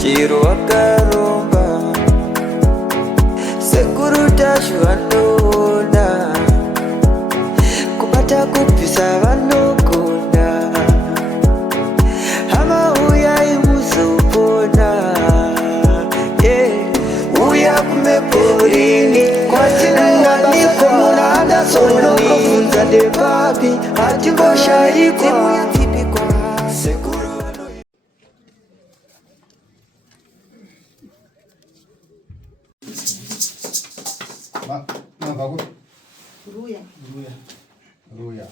chiro wakaromba sekuru tacho vanona kubata kupisa vanogona hama uyai muzopona uya kumeporini kwatinanganiko munanga sonokofunza ndepapi hatimboshaikwa sekuru bagus. Ruya.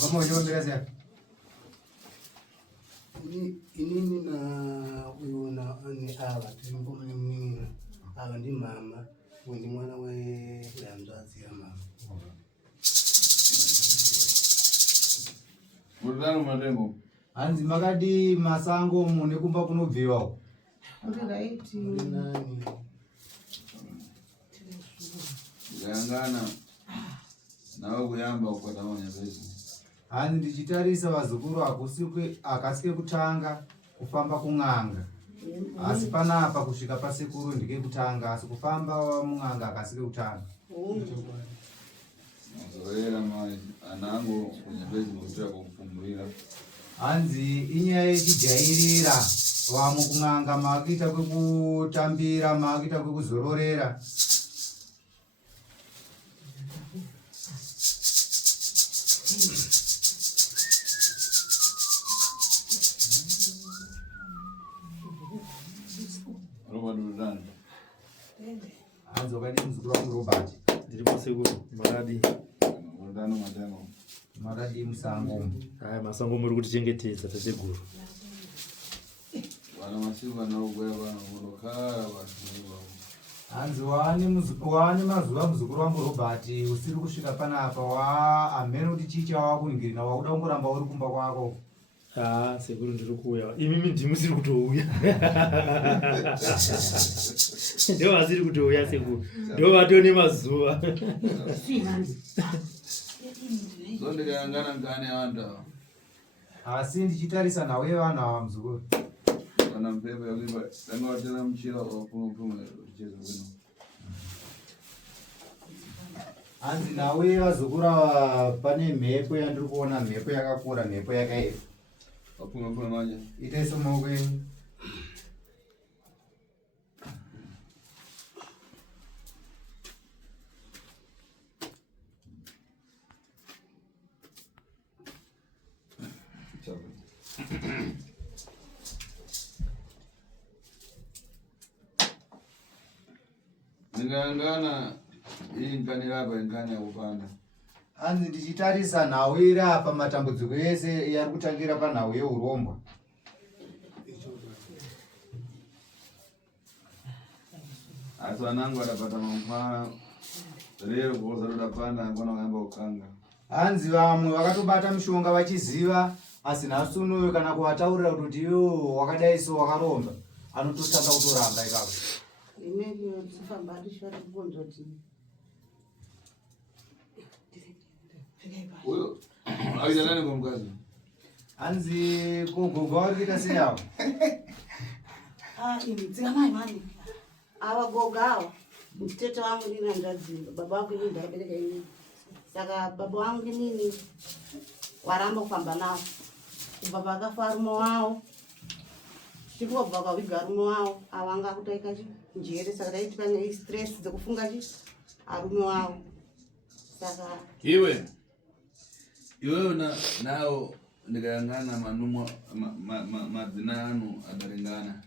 Kamu jawab berapa? Ini na huyu na ni hawa tulimpo ni hawa ndi mama ndi mwana we ya mzazi ya mama. Murudano madengo. Anzi makadi masango mune kumba kunobviwa. Right. Nani? Gangana. Nawe kuyamba ukata manyabezi. Anzi ndichitarisa vazukuru akasike kutanga kufamba kung'anga. Asi panapa kusvika pasekuru ndike kutanga asi kufamba mung'anga akasike kutanga. Zoera mai anango kunyabezi mutira kupumurira. Anzi inyaya yechijairira vamwe kung'anga makuita kwekutambira makuita kwekuzororera. Robert Murudano. Anzi wakadi muzukuru wangu Robert. Ndiripo sekuru maradi. Murudano madengo. Maradi musango. Haya masango muri kutichengetedza tasekuru. Wana masiku anaogweva vanokara vanhu. Anzi wani mazuva muzukuru wangu Robert usiri kusvika panapa amene kuti chicha wakuningirina wakuda kungoramba uri kumba kwako. Sekuru ndiri kuuya. Imimi ndimusiri kutouya. Ndio asiri kutouya sekuru. Ndio vatone mazuva. Zonde kangana ngane wanda. Asi ndichitarisa nawe vana wa muzukuru. Wana mpepe yakiba tango tena mchira wapumu tichezo wino. Anzi nawe vazukura pane mhepo yandiri kuona mhepo yakakura mhepo yakaipa. Wapumu maja. Itaiso maoko enyu. Ngangana hii nkani lapa nkani ya kupanda. Anzi ndichitarisa nhau iri apa matambudziko ese yari kutangira panhau yeurombo. Asi wanangu watapata mamfana. Lero kukosa tutapanda ngona kuyamba ukanga. Anzi vamwe vakatobata mishonga vachiziva asi nhasi unoyo kana kuvataurira kuti iwo wakadai so wakaromba anototanga kutoramba ikako. Imeni sifamba ndishwara kubonzoti. Uyo aida nani kwa mkazi? Anzi kugogo vari kuita seyawo. Ini dzikamai mani. Ava goga ava. Mtete wangu nini andadzimba. Baba wangu nini ndabereka inini. Saka baba wangu nini waramba kufamba navo. Baba akafa arume wavo. Chikubva kwaviga arume wavo. Avanga kutaika njere saka daiti pane stress dzekufunga arume wavo. Saka Iwe nao ndikayangana manumwa madzina anu adarengana.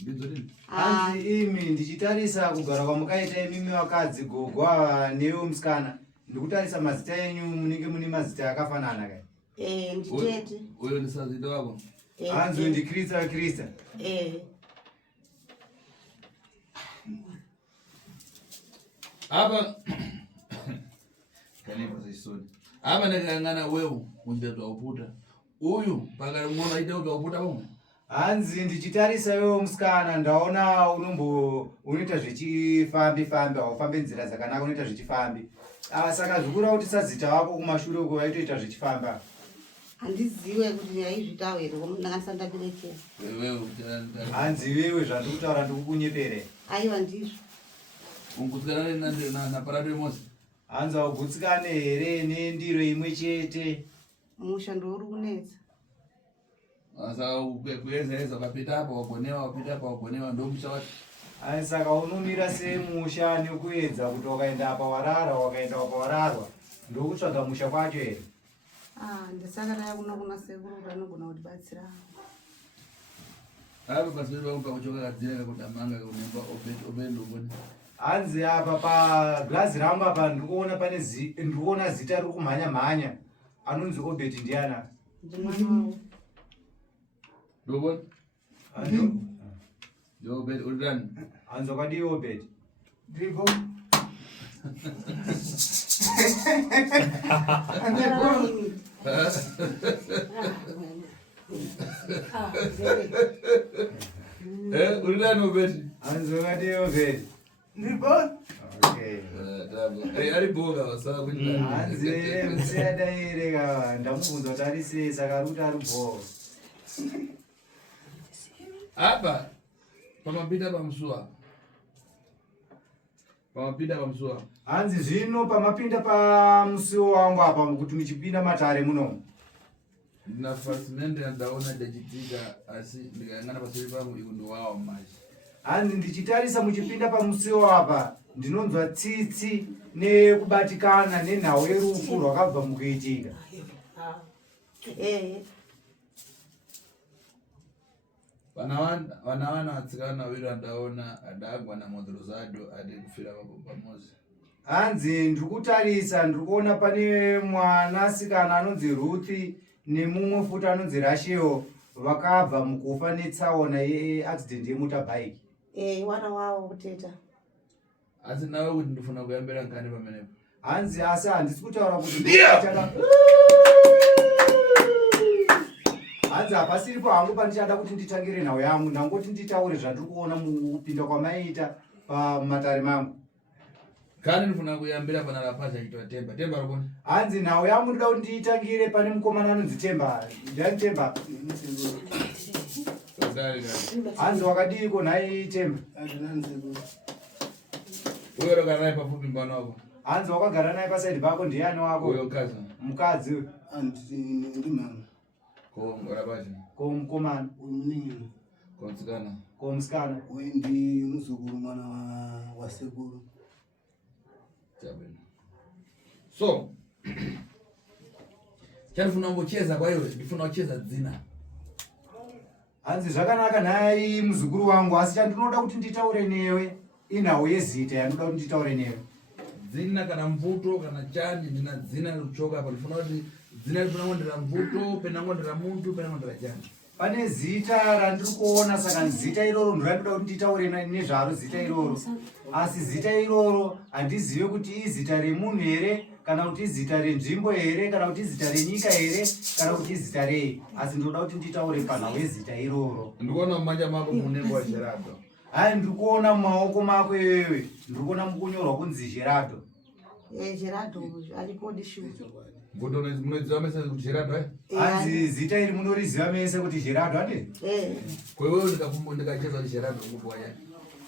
Ndidzo dini? Anzi imi ndichitarisa kugara kwamukaita imimi vakadzi gogwa newe musikana ndikutarisa mazita enyu munenge mune mazita akafanana kai. nditete. Uyo ndisazita wako? Anzi ndikrista. Apa kanipa zisoni. Apa ndikayangana wewe undeto uputa. Uyu paka ngona ite uputa bomo. Anzi ndichitarisa iwe musikana ndaona unoita zvechifambi aufambi nzira dzakanaka unoita zvechifambi. Saka zvikura kuti sazita wako kumashure uko waitoita zvechifamba. handiziwe kuti yaizvitawo here komundanganisa ndaberekera. Wewe ukutana. Hanzi wewe zvandikutaura ndikukunyepere. Aiwa ndizvo. Ungutsikana na parado yemosi. Hanzi augutsikane here nendiro imwe chete. Mushando uri kunetsa. Asa kueza ukapita hapa wagonewa ndo musha wati. Hanzi saka unomira semusha nekuedza kuti wakaenda apa warara wakaenda apa wararwa ndokutsvaga musha kwacho here. Ndisaka dai kuna sekuru anogona kutibatsira. Apa pasiri wangu pakuchoka kadzira kudamanga kunemba obendo mboni. Hanzi apa paglazi rangu apa ndikuona zita riri kumhanya anonzi Obed ndiana. Ndimwana wawo. Ndoboni? Ndo Obed urani. Hanzi wakadii Obed? Ndiripo. Urani Obed? Hanzi wakadii Obed? Ndiripo. Okay. Ari boga wasa kuti. Hanzi musiyada here kawa ndamubvunza kuti ari sei saka ari kuti ari bho. Apa pamapita pamusuwa. Hanzi zvino pamapinda pamusiwo wangu apa kuti muchipinda matare munomu. Na fasimende ndaona dachitika asi ndikayangana pasiri pangu iko ndowawa maji. Hanzi ndichitarisa muchipinda pamusiwo apa ndinonzwa tsitsi nekubatikana nenhau yerufu rwakabva mukuitika. Vana vatsikana viri andaona adagwa namodhoro zado ade kufira pamozi. Hanzi ndikutarisa ndikuona pane mwanasikana anonzi Ruthi nemumwe futi anonzi Rasheo vakabva mukufa netsaona yeaccident yemotorbike. Wana wawo kuteta. Asi nawe kuti ndifuna kuyambira nkani pamenepo. Hanzi asi handisi kutaura kuti hanzi hapasiripo hangu pandichada kuti nditangire nhau yangu ndangoti nditaure zvandiri kuona mukupinda kwamaita pamatare mangu. Kani ndifuna kuyambira pana lapasha chitwa Temba roboni. Hanzi nhau yangu ndoda kuti ndiitangire pane mukomana anonzi Temba. Ndiani Temba? Hanzi wakadiko nhai Temba? Uyo rogara naye pafupi mbwana wako. Hanzi wakagara naye pasaidi pako ndiani wako? Uyo kazi. Mukadzi. Ndi mama. Ko ngorabati. Ko mukomana. Umunini. Ko mtsikana. Ko musikana. Ndi muzukuru mwana wa sekuru. Chabwino. So chanifuna ngocheza kwa hiyo ndifuna kucheza dzina. Hanzi zvakanaka nhai muzukuru wangu asi chandinoda kuti nditaure newe inhau yezita yanoda kuti nditaure newe. Dzina kana mvuto kana chani ndina dzina rikuchoka apa ndifuna kuti dzina rifuna ngondera mvuto pena ngondera muntu pena ngondera chani. Pane zita randiri kuona saka zita iroro ndorandoda kuti nditaure nezvaro zita iroro. Asi zita iroro handizive kuti izita remunhu here kana kuti izita renzvimbo here kana kuti izita renyika here kana kuti izita rei. Asi ndoda kuti nditaure panhau yezita iroro. Ndikuona mumanja mako munembo wa Gerardo. Hai ndiri kuona mumaoko mako iwewe ndiri kuona mukunyorwa kunzi Gerardo. Gerardo alikodi shuwa. Mvuto munodziva mese kuti Gerardo Hanzi zita iri munoriziva mese kuti Gerardo ande? Kwa hiyo ndikacheza kuti Gerardo nguboa yani.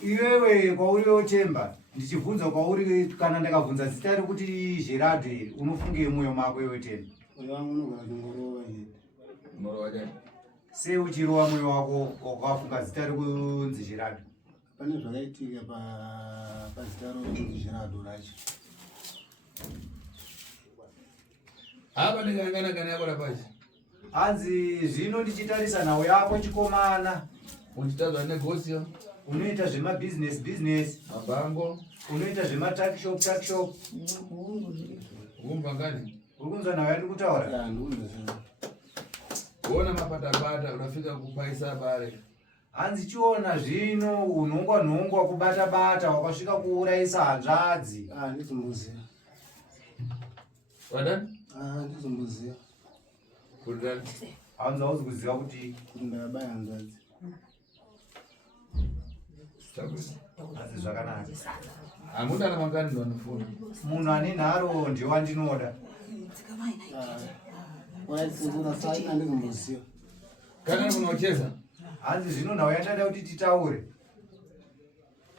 Iwewe kwauriwo Temba ndichibvunza kwauri kana ndakabvunza zita rekuti Gerardo unofunge mwoyo mako iwe Temba? Mwoyo wangu unogara ngorowa ine. Ngorowa chani? Sei uchirova mwoyo wako wakafunga zita rekunzi Gerardo? Pane zvakaitika pazita rokunzi Gerardo racho. Apa ndikayangana kani yako lapachi? Hanzi zvino ndichitarisa nhau yako chikomana. Uchitadzwa negosio? Unoita zvemabusiness. Mabango? Unoita zvematakishop. Umva ngani? Uri kunzwa nhau yandiri kutaura? Ya ndikuziva. Kuona mapatapata unafika kupaisa bare. Hanzi chiona zvino unhongwa kubata wakasvika kuurayisa hanzvadzi. Ndizomboziva. Wadani? Ndizomboziva. Kuti dani? Hanzi hauzi kuziva kuti ndakabaya hanzvadzi. Hanzi zvakanaka. Hamudana mangani ndo anofuna. Munhu ane nharo ndiye wandinoda. Sekuru saina ndikumbuzia. Kana kunocheza. Hanzi zvino nawe yandada kuti titaure.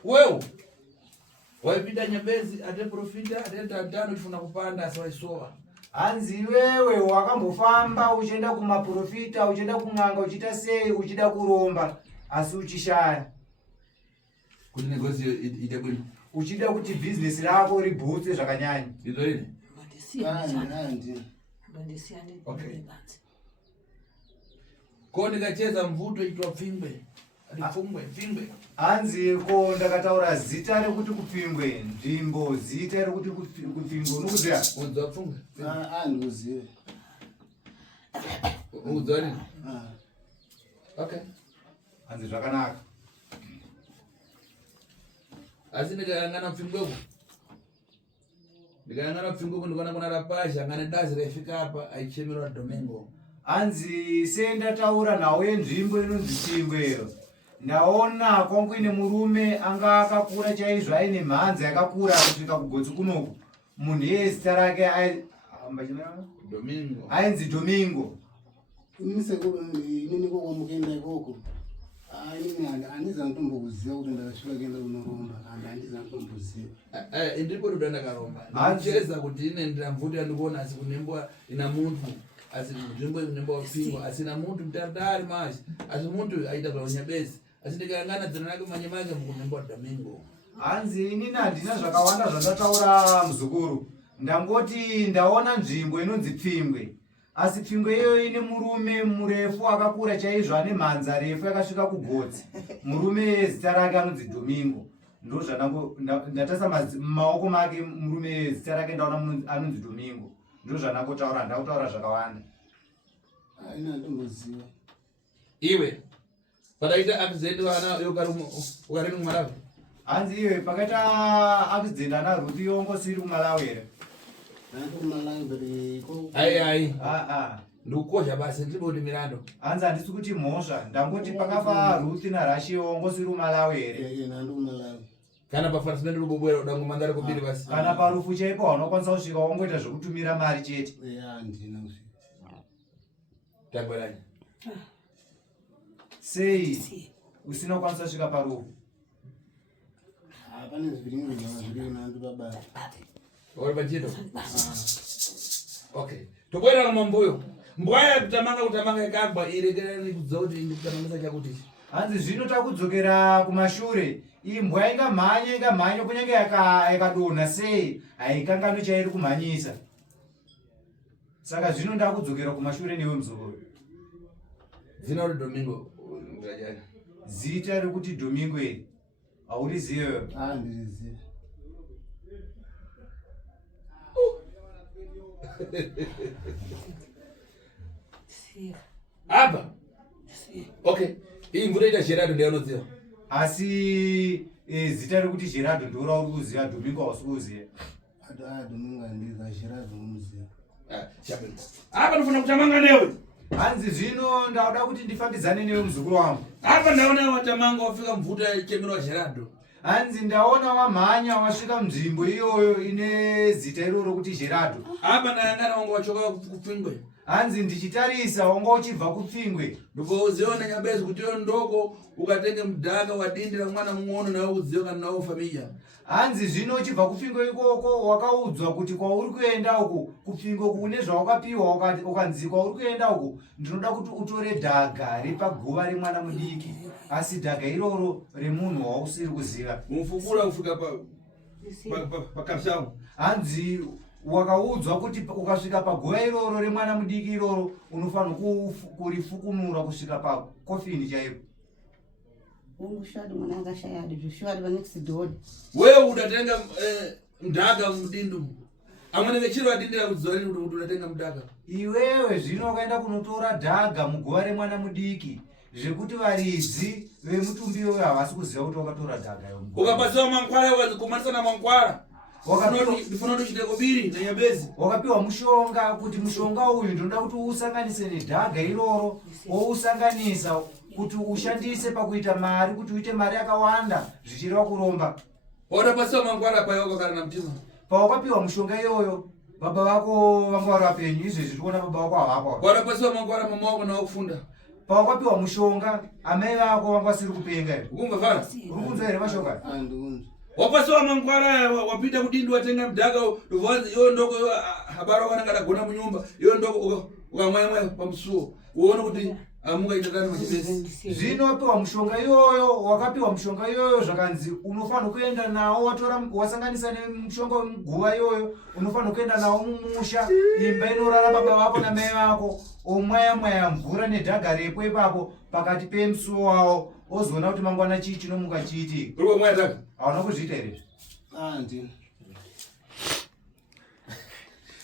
Wewe waipinda Nyambezi ate profita ate tatano tifuna kupanda asawaisowa. Hanzi iwewe wakambofamba uchienda kumaprofita, uchienda kun'anga, uchiita sei, uchida kuromba asi uchishaya. Kuti negozi ite bwino. Uchida kuti business rako ribhutse zvakanyanya. Ndito ine. Okay. Ko ndikacheza mvuto itwa Pfingwe. Pfingwe. Hanzi ko ndakataura zita rekuti kupfingwe, nzvimbo zita rekuti kupfingwe unokuziva? Unzwa Pfingwe? Ndikuzive. Unzwa nini? Okay. Hanzi zvakanaka. Asi ndikayangana Pfingwe uko. Ndikayangana Pfingwe uko ndikona kuna rapasha ngane dazi raifika hapa aichemerwa Domingo. Hanzi sendataura nawe nzvimbo inonzi Pfingwe. Ndaona kwangu ine murume anga akakura chaizvo aine mhanza yakakura kusvika kugotsi kunoku. Munhu zita rake ainzi Domingo. Inini sekuru inini koko mukenda ikoko. Inini handiza kutombokuziva kuti ndakasvika kuenda kunoromba. Handiza kutomboziva. Ndipo ndo ndakaromba. Ndicheza kuti ine ndamvuto yandikuona asi kunembwa ina muntu. Asi nzvimbo inemba Pfingwe asina muntu mtaritari mashi. Asi muntu aita kwa Nyambezi. Asi ndikayangana dzina rake manyemake mukunemba Domingo. Hanzi inini handina zvakawanda zvandataura muzukuru. Ndangoti ndaona nzvimbo inonzi Pfingwe. Asi Pfingwe iyoyo ine murume murefu akakura chaizvo ane mhanza refu yakasvika kugotsi. Murume zita rake anonzi Domingo. Ndo zvanango ndatasa maoko make murume zita rake ndaona anonzi Domingo. Ndo zvanangotaura, ndakutaura zvakawanda. Ina ndomboziva. Iwe padaita accident wana ukareni kumalawi. Hanzi iwe pakaita accident ana Ruth yongo siri kumalawi here. Kumalawi bari ko. Ai. Ndukosha basi ndibodi mirando. Hanzi handisi kuti mhosva, ndangoti pakafa Ruth naRashi yongo siri kumalawi here. Kumalawi. Kana pafarasment rubobwera udango mandara kubiri basi. Kana parufu chaipo wanokwanisa kusvika wangoita zvekutumira mari chete. Handina kusvika. Tabwerani. Sei usina kukwanisa kusvika parufu? Pane zviringo zviri nandu baba. Uri pachito? Okay. Tobwera kumambuyo. Mbwaya kutamanga ikagwa iregerani kudzoti ndikutamangisa chakuti. Hanzi zvino takudzokera kumashure. Iyi mbwa ingamhanya kunyange yakadonha sei haikanganwi chairi kumhanyisa. Saka zvino ndakudzokera kumashure newe muzukuru. Zina uri Domingo ndajani. Zita rekuti Domingo iri haurizive? Ndirizive. Apa? Okay. Iyi mvura ita Gerardo ndiyanoziva. Asi zita rekuti Gerardo ndora uri kuziva, Domingo hausi kuziva. Domingo handiziva, Gerardo unoziva. Chabwino. Apa ndofuna kutamanga newe. Hanzi zvino ndauda kuti ndifambidzane newe muzukuru wangu. Apa ndaona watamanga wafika mvuto yachemerwa Gerardo. Hanzi ndaona wamhanya wasvika munzvimbo iyoyo ine zita iroro kuti Gerardo. Apa ndayangana wangu wachoka kupfingwe. Hanzi ndichitarisa wanga uchibva kupfingwe. Ndikoziona Nyambezi kuti iyo ndoko ukatenge mudhaka wadindira mwana mung'ono nawe uzive kana nawo familia. Hanzi zvino uchibva kupfingwe ikoko wakaudzwa kuti kwauri kuenda uku kupfingwe kune zvawakapiwa ukanzi kwauri kuenda uku ndinoda kuti utore dhaga repaguva remwana mudiki. Asi dhaga iroro remunhu wausiri kuziva. Mufukura kufika pakapshamu. Hanzi wakaudzwa kuti ukasvika paguva iroro remwana mudiki iroro unofanirwa kurifukunura kusvika pakofini chaipo. Ungushadi mwana akashayadi zvishwadi vanext door. Wewe udatenga mdhaga mudindu. Amene vechiro adindira kudzori kuti udatenga mdhaga. Iwewe zvino wakaenda kunotora dhaga muguva remwana mudiki zvekuti varidzi vemutumbi iyoyo havasi kuziva kuti wakatora dhaga yo. Ukapasiwa mankwara ukazikumanisa na mankwara. Ndifuna kuti uchite kubiri na Nyambezi. Wakapiwa mushonga kuti mushonga uyu ndinoda kuti usanganise nedhaga iroro, wousanganisa kuti ushandise pakuita mari, kuti uite mari yakawanda zvichireva kuromba. Wakapasiwa mankwara paya wakagara na mtima. Pawakapiwa mushonga iyoyo Baba wako vanga warapenyu izvezvi tikuona baba wako havako. Warapasiwa mangwara mama wako nawo kufunda. Pawakapiwa mushonga amai vako vanga vasiri kupenga. Ukumva fara? Uri kunzwa here mashoko? Andikunzwa. Wapasiwa mangwara wapita kudindi watenga mdhaka uvanzi iyo ndoko habara wanangada gona munyumba iyo ndoko ukamwaya pamusuwo uone kuti amungaita kani machibesi. Zvinopiwa mushonga iyoyo, wakapiwa mushonga iyoyo zvakanzi unofanira kuenda nawo watora wasanganisa nemushonga muguva iyoyo unofanira kuenda nawo mumusha imba inorara baba vako namai vako omwaya mvura nedhaga repo ipapo pakati pemusuwo wawo ozoona kuti mangwana chii chinomuka chiitika. Uri kumwaya dhaga? Hauna kuzviita here? Ndini.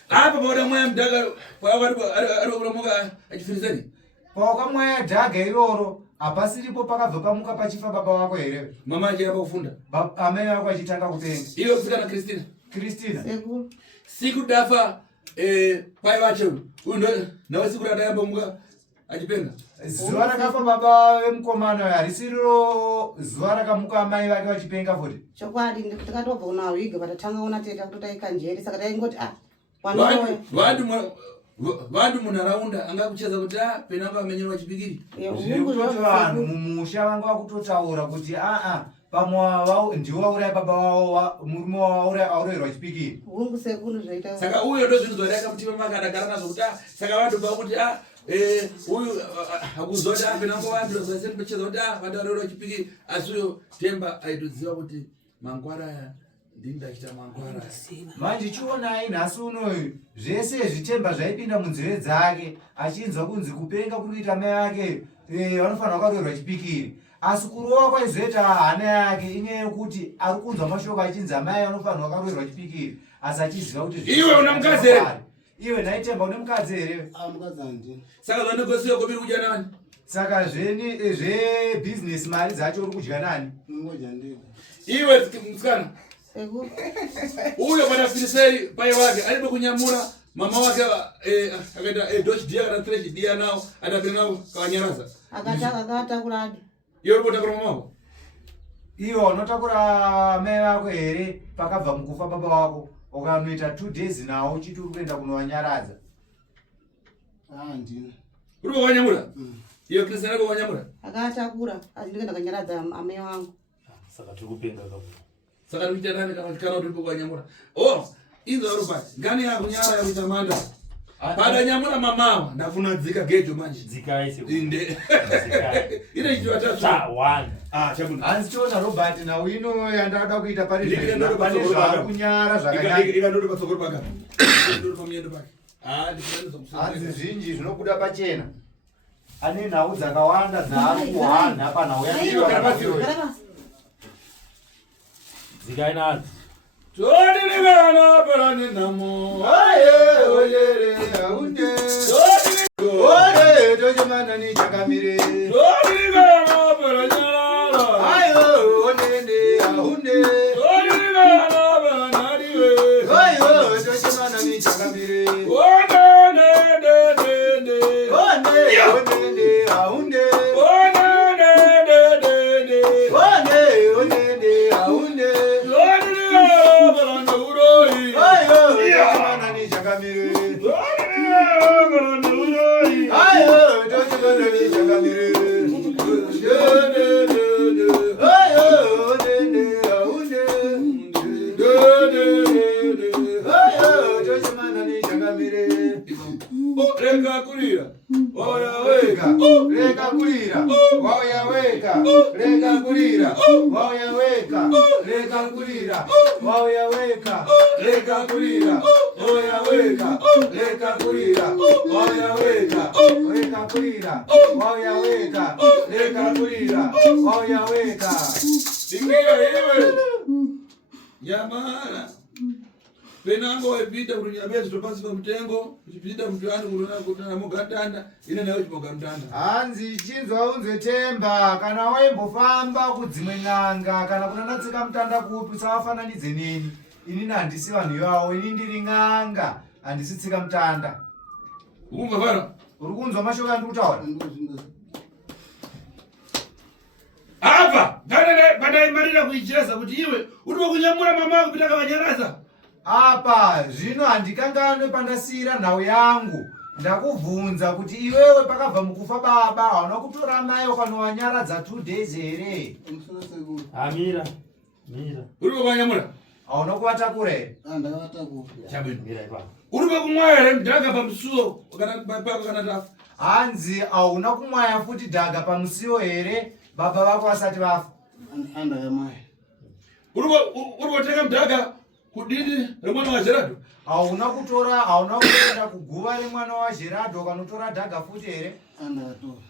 Apa pauda mwaya mdhaga paakati ari kuromoka achifirisani? Pawakamwaya dhaga iroro hapasiripo pakabva pamuka pachifa baba vako here? Mama achiramba kufunda? Amai vako achitanga kupenga. Iwe kusikana Kristina? Kristina? Sekuru. Siku dafa pai vacho uyu nawe siku radayamba muka achipenga? Zuva rakafa baba vemukomana harisiro zuva rakamuka amai vake vachipenga futi? Chokwadi ndikatobva kunawiga patatanga ona teta kutotaika njeri saka taingoti vantu munharaunda angakucheza kuti penanga vamenyerwa chipikiri. Zvirikutoti vanhu mumusha vanga vakutotaura kuti pamwe ndiwo vauraya baba vavo murume aurayirwa chipikiri. Hungu sekuru zvaita. Saka uyo ndo zvinhu zvareka kuti vamakadagara nazvo kuti saka vantu vakuti uyu hakuzoti penango vantu zvasiripocheza kuti vantu varayirwa chipikiri asi uyo Temba aitoziva kuti mangwara aya ndindachita mangwara. Manje chionai nhasi unoyu zvese zvitemba zvaipinda munzeve dzake achinzwa kunzi kupenga kuri kuita mai vake vanofanira vakaroverwa chipikiri. Asi kurova kwaizoita hana yake inyaya yekuti ari kunzwa mashoko achinzi amai vanofanira vakaroverwa chipikiri asi achiziva kuti iwe una mukadzi here? Iwe naitemba une mukadzi here? Mukadzi handini. Saka zvanegosiyo kobiri kudya nani? Saka zvebhizinesi mari dzacho uri kudya nani? Ngoja ndega. Iwe musikana Sekuru. uyo pana Filiseri pai wake alibe kunyamura mama wake akaenda Dutch dia kana Thresh dia nao atapenda nao kawanyaraza. Akata kuradi. Iyo ripota kwa mama wako? Iwo unotakura mai vako here pakabva mukufa baba vako ukanoita 2 days nawo uchiti uri kuenda kunowanyaradza? Ndini. Uri kawanyamura? Iyo Kristian yako kawanyamura? Akatakura ndikaenda kanyaradza amai wangu. Saka tiri kupenga kapo. Saka kuita nani kana uri kawanyamura? Inzo arubati ngani ya kunyara ya kutamanda. Pada nyamura mamawa ndafuna dzika gejo manje. Dzika ise. Inde. Dzikai. Ine chitu atatu. Cha 1. Chabuna. Hanzi chiona Robert na wino yandada kuita pari Ndikenda pane zvakunyara zvakanyanya. Ikandori patsogoro paka. Ndori pamuyendo pake. Ndikenda kusuka. Hanzi zvinji zvinobuda pachena. Ane nhau dzakawanda dzaari kuhana panhau yake. Dzikai nadzo. Todilivana parane namo. Aye oyere aunde. Ore tojemana ni chakamire. Todilivana paranyara. Ayo onene aunde. Todilivana paranadiwe. Ayo tojemana ni chakamire. Onene onene aunde. Onene aunde. Todilivana paranuroi. Ayo tojemana ni chakamire. Ayo tojemana ni chakamire. Rega kulira. Oya weka, rega kulira. Oya weka, rega kulira. Oya weka, rega kulira. Oya weka, rega kulira. Oya weka, rega kulira. Oya weka, rega kulira. Oya weka, rega kulira. Oya weka. Ingia iwe. Jamana. Penango waipita kurunyabezi topasi pa mtengo, uchipita mtuani kuruna mugatanda, ine nayo chipoka mtanda. Hanzi chinzwa unzwe Temba, kana waimbofamba kudzimwe n'anga, kana kunanatsika mutanda kupi sawafananidze neni. Ini handisi vanhu ivavo, ini ndiri n'anga, handisi tsika mutanda. Ukumva fara? Uri kunzwa mashoko andiri kutaura? Apa! Pandaimarira kuicheza kuti iwe uri kunyamura mama wako kupita kavanyaraza. Apa zvino handikanganwe pandasiyira nhau yangu. Ndakubvunza kuti iwewe pakabva mukufa baba hauna kutora mai ukanovanyaradza 2 days here. Musoro sekuru. Mira. Uri kwanyamura? Hauna kuvatakura here? Ndakawatakura. Chabwino. Mira ipa. Uri kumwa here mudhaka pamusuwo pako kana tafa? Hanzi hauna kumwaya futi dhaga pamusiwo here baba vako vasati vafa. Andakamai. Uri kutenga mudhaka kudidi remwana waGerardo? Hauna kuenda kuguva remwana waGerardo kanotora dhaga futi here? Andakatora.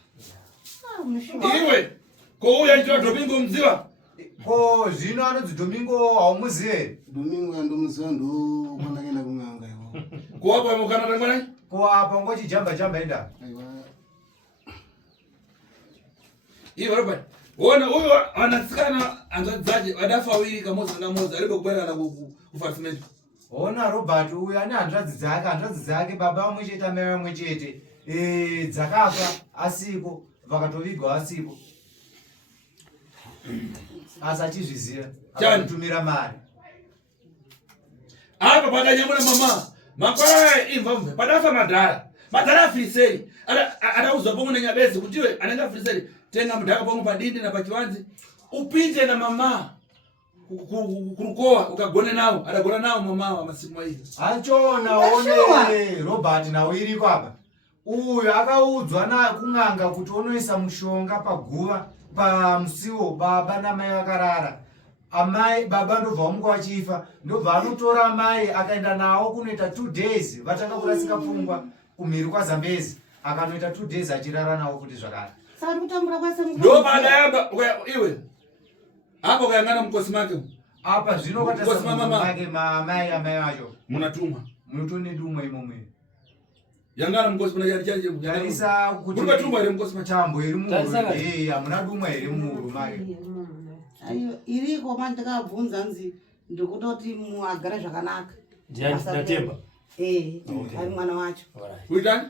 Iwe kouya ichira Domingo mudziva? Ko zvino anodzi Domingo haumuzivi here? Domingo andomuziva ndo kwandakaenda kun'anga iwo. Kuwapa mukana tangwanai? Ko apa ngochijamba enda. Aiwa. Iwe Robert, wona uyu anasikana anzadzaje wadafa wiri kamoza aribo kubera na kufarsimento. Ona Robert uyu ane hanzvadzi dzake baba vamwe chete amai vamwe chete. Dzakafa asiko vakatovigwa asiko. Asachizviziva. Akamutumira mari. Apa pakanyamura mama. Makwara imvamve padafa madhara afiriseri. Adauzwa pomwe nenyabezi kuti iwe anenge afiriseri tenga mudhaka pomwe padindi na pachivanzi upinde na mama kurukowa ukagone nawo adagona nawo mama wa masiku mairi. Achona one Robert nawo iriko apa. Uyu akaudzwa na kun'anga kuti unoisa mushonga paguva pamusiwo baba namai vakarara. Amai baba ndobva vamuka vachifa ndobva anotora amai akaenda nawo kunoita 2 days vatanga kurasika pfungwa kumhiri kwaZambezi akanoita 2 days achirara nawo kuti zvakare. Saka kutambura kwase Ndo padayamba iwe hapo kayangana mkosi make apa zvino kwatasa make amai vacho munatumwa munotone dumwe imomwe yangana mkosi kuna yari yarisa kuti munatumwa ere mkosi machambo iri muhuro hamuna dumwe iri muhuro make. Ayo iriko mandikabvunza nzi ndikutoti muagara zvakanaka. Ndatemba. Ari mwana wacho. Kuitani?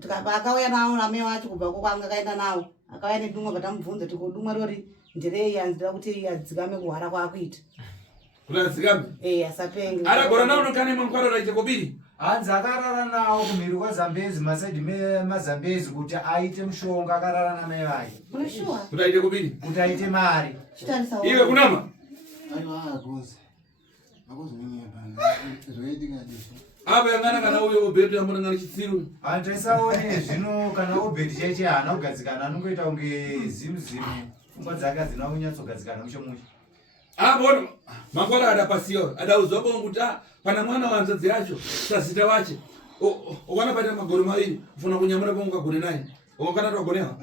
Tikaba akauya nawo namai wacho kubva kwanga akaenda nawo. Akauya nedumwe batamubvunza tiko dumwe rori ndirei andira kuti adzikame kuhwara kwakuita. Kula dzikame? Asapenge. Aragora nawo nokane mankwaro raite kobiri. Hanzi akarara nawo kumhiri kwaZambezi masaidi mazambezi kuti aite mushonga akarara namai vake. Unashua? Kuti aite kobiri? Kuti aite mari. Iwe kunama? Aiwa akoze. Akoze mwenye bana. Zoedika disho. Apa yangana kana uyo obedu yamuna ngana chitsiru. Andaisaone zvino kana obedi chaiche haana kugadzikana anongoita kunge zimu pfungwa dzake hadzina kunyatsogadzikana musho musho. Apa makwara adapasiyo adauzwa kuti pana mwana wanzadzi yacho sazita wache ukana paita magore maviri ufuna kunyamura pomwe ukagone naye ukana twagonewa.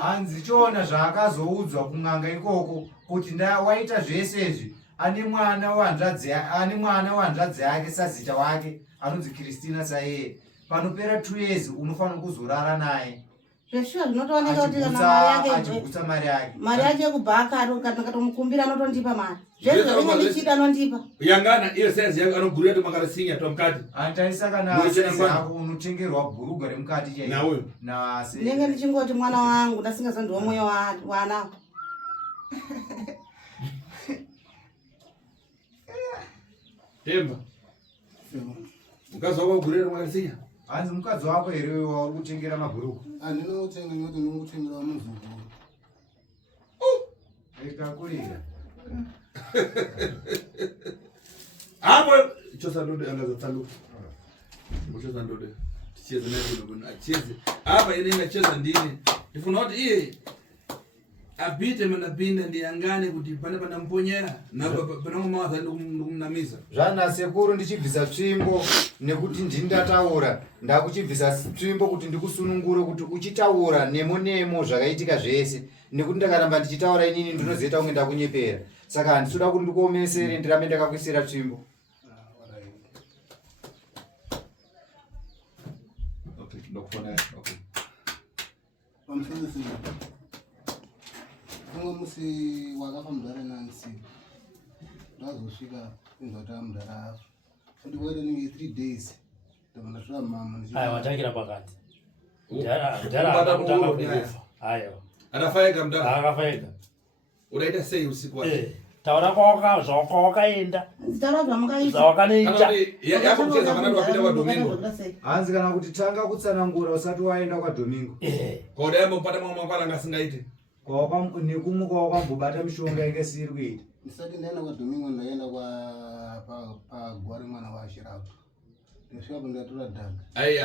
Hanzi chiona zvaakazoudzwa kun'anga ikoko kuti waita zvese izvi ane mwana wahanzvadzi yake sazita wake anonzi Kristina saiye panopera 2 years unofanira kuzorara naye. Zveshuwa zvinotooneka kuti kana mari yake achigutsa mari yake yekubhaka kana katomukumbira anotondipa mari. Zvese zvinenge ndichida anondipa. Yangana iyo size yake anogurira tomakarasinya tomukati. Antaisa kana size yako unotengerwa bhurugwa remukati chaiyo. Na uyo. Na size. Ndenge ndichingoti mwana wangu ndasingazandiwa mwoyo wanawo. Temba. Mukazwa kugurira tomakarasinya? Hanzi mukadzi wako here uri kutengera mabhuruku? Andinotenga ngoti ndinokutengera muzukuru. Ikakurira. Hapo chosa ndode angazotsanduka. Muchosa ndode. Ticheze naye acheze. Hapa inenda cheza ndini. Ndifuna kuti iye apite manapinda ndiyangane kuti pane panamponyera pana mamawaza ndikumnamisa. Zvana sekuru ndichibvisa tsvimbo nekuti ndindataura ndakuchibvisa tsvimbo kuti ndikusunungure kuti uchitaura nemo zvakaitika zvese nekuti ndakaramba ndichitaura inini ndinozoita kunge ndakunyepera saka handitoda kuti ndikuomesere ndirambe ndakakuisira tsvimbo. Okay, ndokufona. Okay. Pamfundisi. Kumwe musi wakafa mudhara nansi. Ndazosvika indota mudhara. Futi were ninge 3 days. Ndakandasvika mama ndichi. Aiwa watangira pakati. Mudhara akutanga kufa. Aiwa. Anafaika mudhara. Akafaika. Unaita sei usiku wake? taura kwawaka zvawakaenda Zitaura zvamukaita. zvawakanoita yakucheza kana wapinda kwa Domingo hanzi kana kuti tanga kutsanangura usati waenda kwa Domingo koda yamupata mwa Mankwara ngasingaite nekumuka wakambobata mishonga ingesiri kuita ndisati ndaenda kwa Domingo ndaenda pa gwari mwana wa Shirabu ndisvika ndatora dhaga ai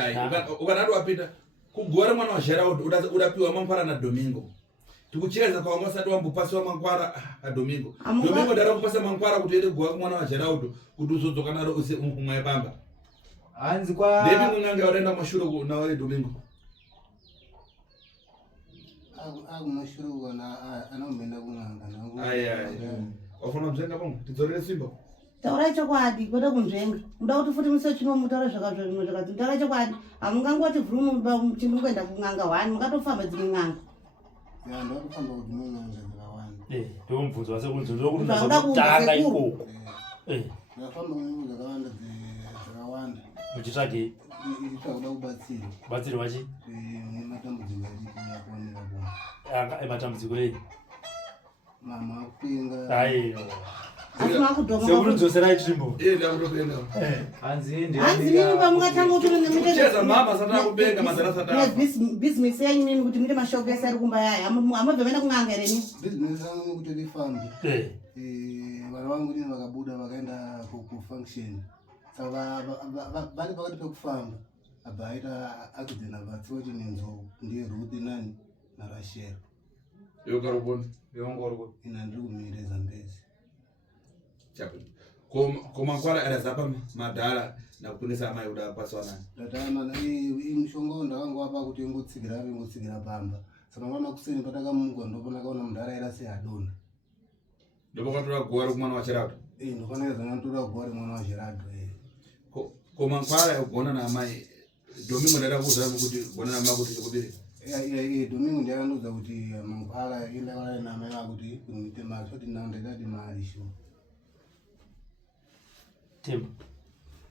ukanati wapita kugwara mwana wa Gerald udapiwa Mankwara na Domingo tikucheza kwa ngasati wambopasiwa Mankwara a Domingo Domingo dara kupasa Mankwara kuti ende gwa mwana wa Gerald kuti uzodzoka naro use umwe bamba hanzi kwa ndepi munanga waenda mashuro na wale Domingo mashuro kana anombenda kunanga nangu ai wafuna mzenga bongo tidzorere simba Taura chokwadi kwenda kunzvenga. Muda kuti futi muso chino mutaura zvakazvimwe zvakati. Taura chokwadi. Amungangoti vhurumu chimboenda kunanga wani mukatofamba dzimwe nganga. ya ndakufamba kuti munanga dzakawanda ndomubvunzo wase kunzvo ndokuti ndazokutanga ikoko ndafamba munhu dzakawanda dzakawanda muchitsvage ichitsvakuda kubatsira batsiri wachi nematambudziko achikuonera kuno matambudziko edu mama akupenga Asina kudhoma. sekutidzoserai tsvimbo ndakutokuenda hanzi mimi pamukatanga kuti cheza mama sata kubenga mazara sata business yenyu mimi kuti mite mashop ese ari kumba yaya amabve mena kunanga ere ni business yangu kuti ndifambe vana vangu ndini vakabuda vakaenda kufunction saka vali pakati pekufamba abva aita accident abatsiwa chinenzo ndiye Ruthi nani naRashel yokaruboni yongorwa ina ndiri kumire Zambezi ko Mankwara arazapa madhara nakuponesa amai kuda paswa nani ndatama mushonga ndakangowapa kuti ingotsikira pamba saka mwana kuseni patakamuka ndopona kaona mundara ira seadona ndopakatora gwara kumwana wa Gerald ndofanira zanatora gwari mwana wa Gerald ko Mankwara yogona na amai Domingo ndada kuzama kuti gona na amai kuti kubiri Domingo ndiyakanudza kuti Mankwara indakala na amai vakuti kunite mari soti ndandati mari sho Tembo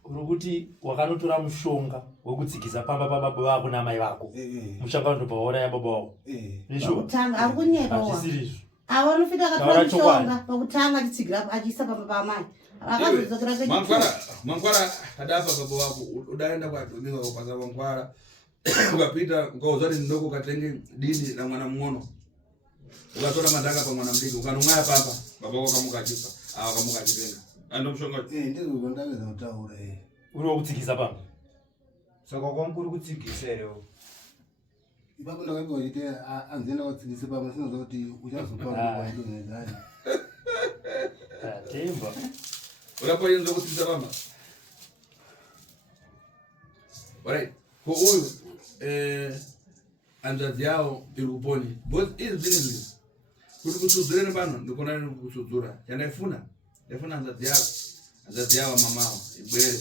uri kuti wakanotora mushonga wekudzikisa pamba pababa vako namai vako mushonga ndobvauraya baba wako isho kutanga ari kunyepa wa achisiri ava nofita akatora mushonga pakutanga achitsigira achiisa pamba pamai akazodzokera Mankwara adapa baba wako udaenda kwa Domingo kupasa Mankwara ukapita ukauzati ndoko katenge dini na mwana mng'ono ukatora madhaka pa mwana mdiki ukanong'aya papa baba wako kamuka achipa akamuka achitenga ando mushonga ndizvo ndapedza kutaura uri wokutsikisa pamba saka kwamukuri kutsigisa erewo ipapo ndakapiwa chite anzenda watsigise pamba sinoza kuti uchazopaidonezani Temba urapoyenza kutsigisa pamba alright ko uyu anzadzi yawo iri kuponi izi dzini kuti kusudzureni pano ndikona kusudzura chandaifuna anzadzi yawo mamawo ibwere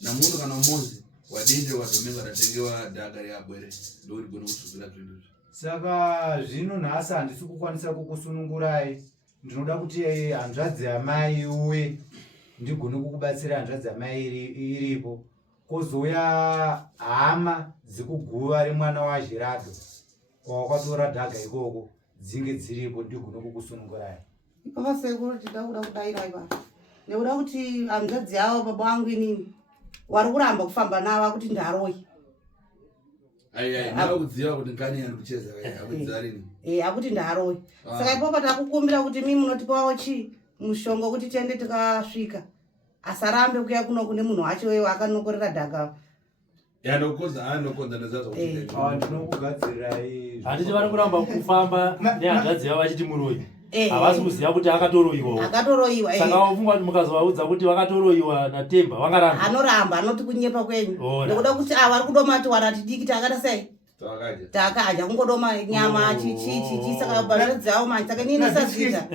na munhu kana umuzi wadinde wa Domingo adatengewa dhaga reabwere ndori gona kusudzura zvindizvo saka zvino nhasi handisi kukwanisa kukusunungurai ndinoda kuti hanzvadzi yamai uye ndigone kukubatsira hanzvadzi yamai iripo kozouya hama dzikuguva remwana wa Gerald kwawakatora dhaga ikoko dzinge dziripo ndigone kukusunungurai ipapa sekuru tidauda kudaira ipa nekuda kuti hanzvadzi yavo baba vangu inini wari kuramba kufamba navo kuti ndaroi ndakakudziva kuti ngani yandi kucheza akudziva rini akuti ndaroi saka ipopa takukumbira kuti mimi munotipawo chi mushonga kuti tiende tikasvika asarambe kuya kuno kune munhu wacho wewe akanokorera dhaga ndinokonza ndinokugadzirirai handiti vari kuramba kufamba nehanzvadzi yavo vachiti muroi havasi kuziva kuti akatoroiwa saka wafungwa kuti mukazovaudza kuti vakatoroiwa naTemba vangaramba anoramba anoti kunyepa kwenyu nekuda kuti vari kudoma ti warati diki takada sei takadya kungodoma nyama chichichi saka bharadzi avo manje saka inini sazvita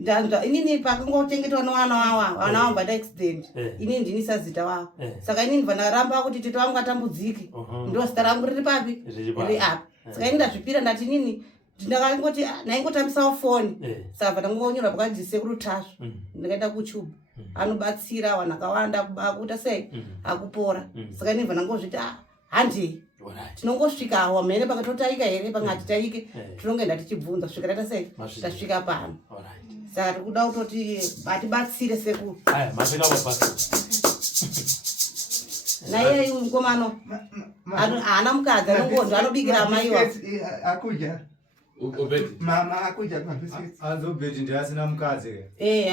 ndanzva inini pakangochengetwa nevana vava vana vangu vada accident inini ndini sazita vavo saka inini vandaramba kuti tete vangu atambudzike ndo zita rangu riri papi riri apa saka inini ndazvipira ndati inini ndakangoti naingotambisawo foni saka ndangonyora pakati sekuru Tasvo ndakaenda kuChube anobatsira vanhu akawanda kuita sei akupora saka inini vandangozviti handei tinongosvika wamhere pakatotaika here pangati taike tinongoenda tichibvunza svika taita sei tasvika pano Saka tikuda kutoti atibatsire sekuru. Aya, mapeka mabasa. Naye mkomano. Ana mukadzi anongozi anobikira amai wa. Akuja. Ubeti. Mama akuja kwa biscuits. Anzobheti ndiye asina mukadzi.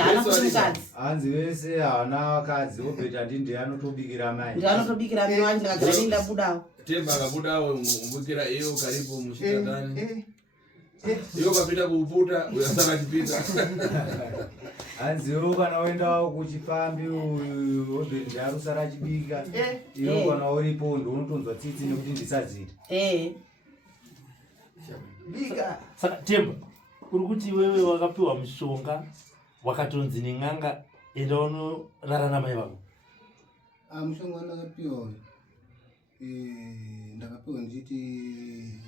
Ana kuti mukadzi. Anzi vese haana vakadzi, obheti andi ndiye anotobikira mai. Ndiye anotobikira mai wacho ndakagara ndabudawo. Temba akabudawo umubikira iyo karibu mushikatani. Iyo kapita kuuputa uyasara achipita. Anziwo kana oendawo kuchifambi obheti ndiye arusara achibika. Iyo kana uripo ndonotonzwa tsitsi nekuti ndisadzita. Bika. Saka Temba, uri kuti wewe wakapiwa mushonga wakatonzi neng'anga enda unorara namai vako. Mushonga ndakapiwa ndakapiwa nditi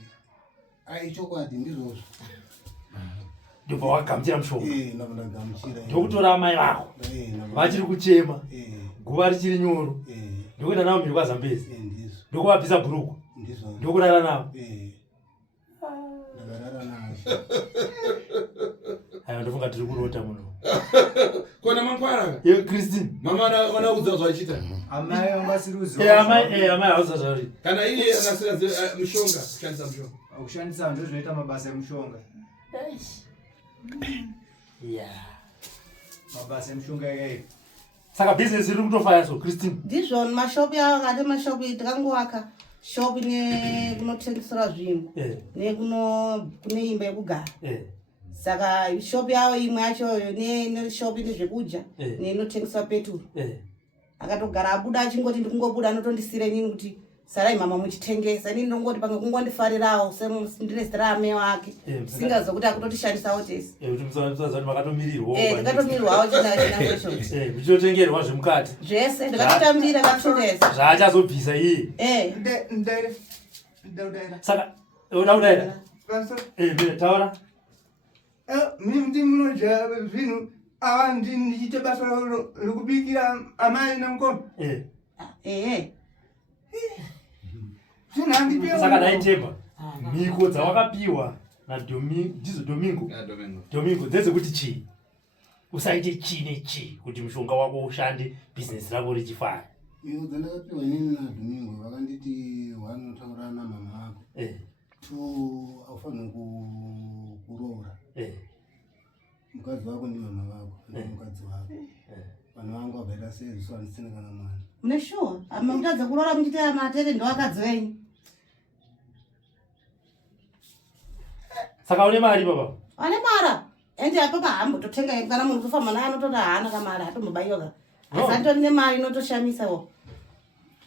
aichokwadi ndizvozvo. Ndobva wagamuchira mushonga. Ndagamuchira. Ndokutora amai vako. Vachiri kuchema. Guva richiri nyoro. Ndokuenda navo mhiri kwaZambezi. Ndizvo. Ndokuvabvisa bhuruku. Ndizvo. Ndokurara navo. Ndakarara nazvo. Aya ndofunga tiri kurota muno. Kona mangwara. Ye Christine. Mama wana udza zvachita. Amai angasiri uziva. Amai hauza zvauri. Kana iye anasira mushonga, kushandisa mushonga. Kushandisa ndo zvinoita mabasa emushonga. Yeah. Mabasa emushonga yake. Saka business iri kutofaya so Christine. Ndizvo mashopi avo kati mashopi takangowaka shopi nekunotengesera zvinhu kune imba yekugara. Saka shopi yavo imwe yacho neshopi nezvekudya neinotengeswa peturu. Akatogara abuda achingoti ndikungobuda anotondisire nini kuti sarai mama muchitengesa nini ndongoti pamwe kungondifarirawo semundinezera ame wake singazokuti akutotishandisawo tese kuti musaza makatomirirwa ndikatomirirwawo china muchitotengerwa zvemukati zvese ndikatotambira katondesa zvaachazobvisa iye saka uda kudaira taura Mimi munodya zvinhu ava ndichite basa rokubikira amai namukoma. Saka dai Temba mhiko dzawakapiwa ndizo Domingo dzedzekuti chii usaite chii nechii kuti mushonga wako ushande bhizinesi rako richifaya. Mhiko dzandakapiwa inini naDomingo vakanditi wanotaura namama ako 2 aufaniri kuroora mukadzi wako ndi mama vako mukadzi wako vanhu vangu vabvaita sei so handisina kana mwana. Mune sure amutadza kuroora muchita matere ndowakadzi wenyu. Saka une mari baba? Ane mara ende apapa hambo totenga kana munhu kufamba naye anotota haana kamari atombobayiwa asi atori nemari inotoshamisa wo.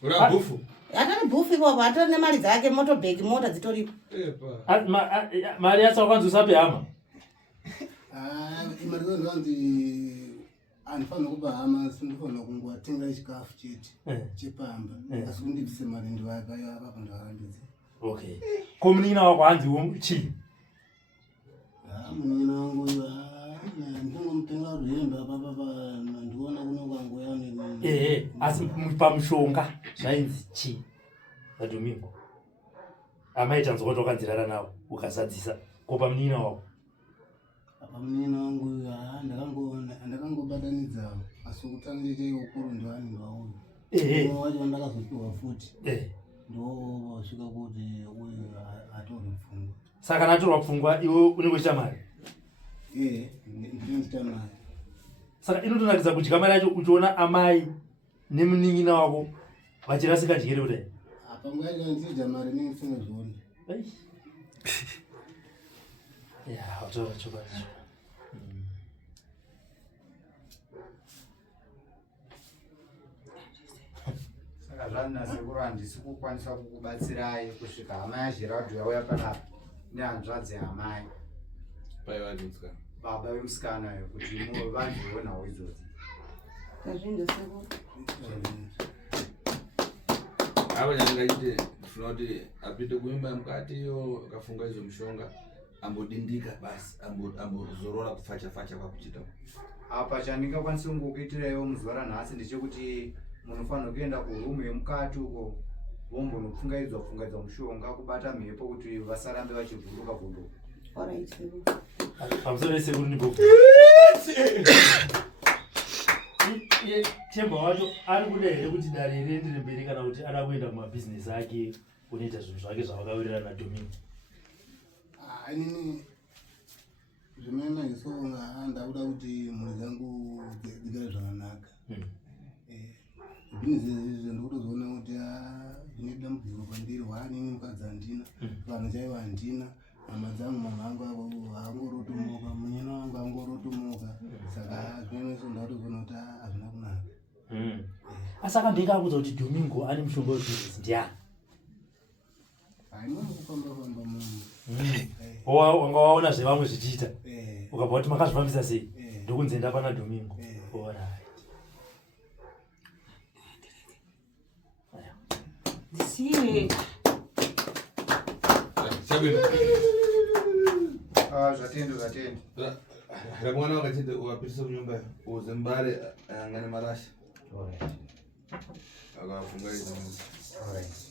Ura bufu? Atari bufu ipopo atori nemari dzake motobheki mota dzitoripo. Mari yacho wakwanzosa hama? Imari zangu vanzi handifanira kupa hama sindifanira kungoatenga chikafu chete chepamba asi kundibvise mari ndivakaya apapo ndakarambidza. Okay. Komunina wako hanziwo chii? Munina wangu ndingomutenga rwembe apapa ndiona kunokwangoya asi pamushonga zvainzi chii naDomingo amaitanzwa kuti wakanzirara nawo ukazadzisa ko pamunina wako? Pamunina wangu ndakangobatanidzawo asi kutanga cheche ukuru ndiwani ndwauyu wacho ndakazopiwa futi ndo wasvika kuti uyu atorwe pfungwa. Saka natorwa pfungwa iwe unenge uchita mari? Ndinoita mari. Saka inotonakidza kudya mari yacho uchiona amai nemunin'ina wako vachirasika dyere kudai? Panguva yacho ndinodya mari ndingisingazvioni. Wataura chokwadi. Saka zvanasekuru handisi kukwanisa kukubatsirai kusvika hama yaZheradho yauya panapa nehanzvadzi yamai baba vemusikana kuti vanhuwo nawo idzodzi. Ava nyangachite ndifuna kuti apinde kuimba mukati iyo akafunga izvo mushonga ambodindika basi ambozorora kufacha kwakuchita. Apa chandingakwanisa kungokuitiraiwo muzuva ranhasi ndechekuti munofanira kuenda kurumu yemukati uko vombonopfungaidzwa mushonga kubata mhepo kuti vasarambe vachivhunduka vhunduka. Pamusoro vesekuru ndiboko iye Themba wacho ari kuda here kuti dare riendere mberi kana kuti ada kuenda kumabhizinesi ake kunoita zvinhu zvake zvavakawirirana naDomingo? Inini zvimene izonga ndakuda kuti mhuri dzangu dzigare zvakanaka. Bhizinesi ndikutozoona kuti zvine dambudziko kwandiri inini mukadzi handina, vanhu chaivo handina, mama dzangu mama angu angorotomoka, munyana wangu angorotomoka, saka zvimene izvo ndakutozoona kuti hazvina kunaka. Asi akambeka akudza kuti Domingo ane mushonga webhizinesi ndiani? Haina kufamba-famba munhu. Wanga waona zvevamwe zvichiita ukabva kuti makazvifambisa sei ndokunzi enda pana Domingo. Zvatende. Ramwana wakachita wapitisa kunyumba uzembare angane marasha. Alright. Akafunga izvo. Alright.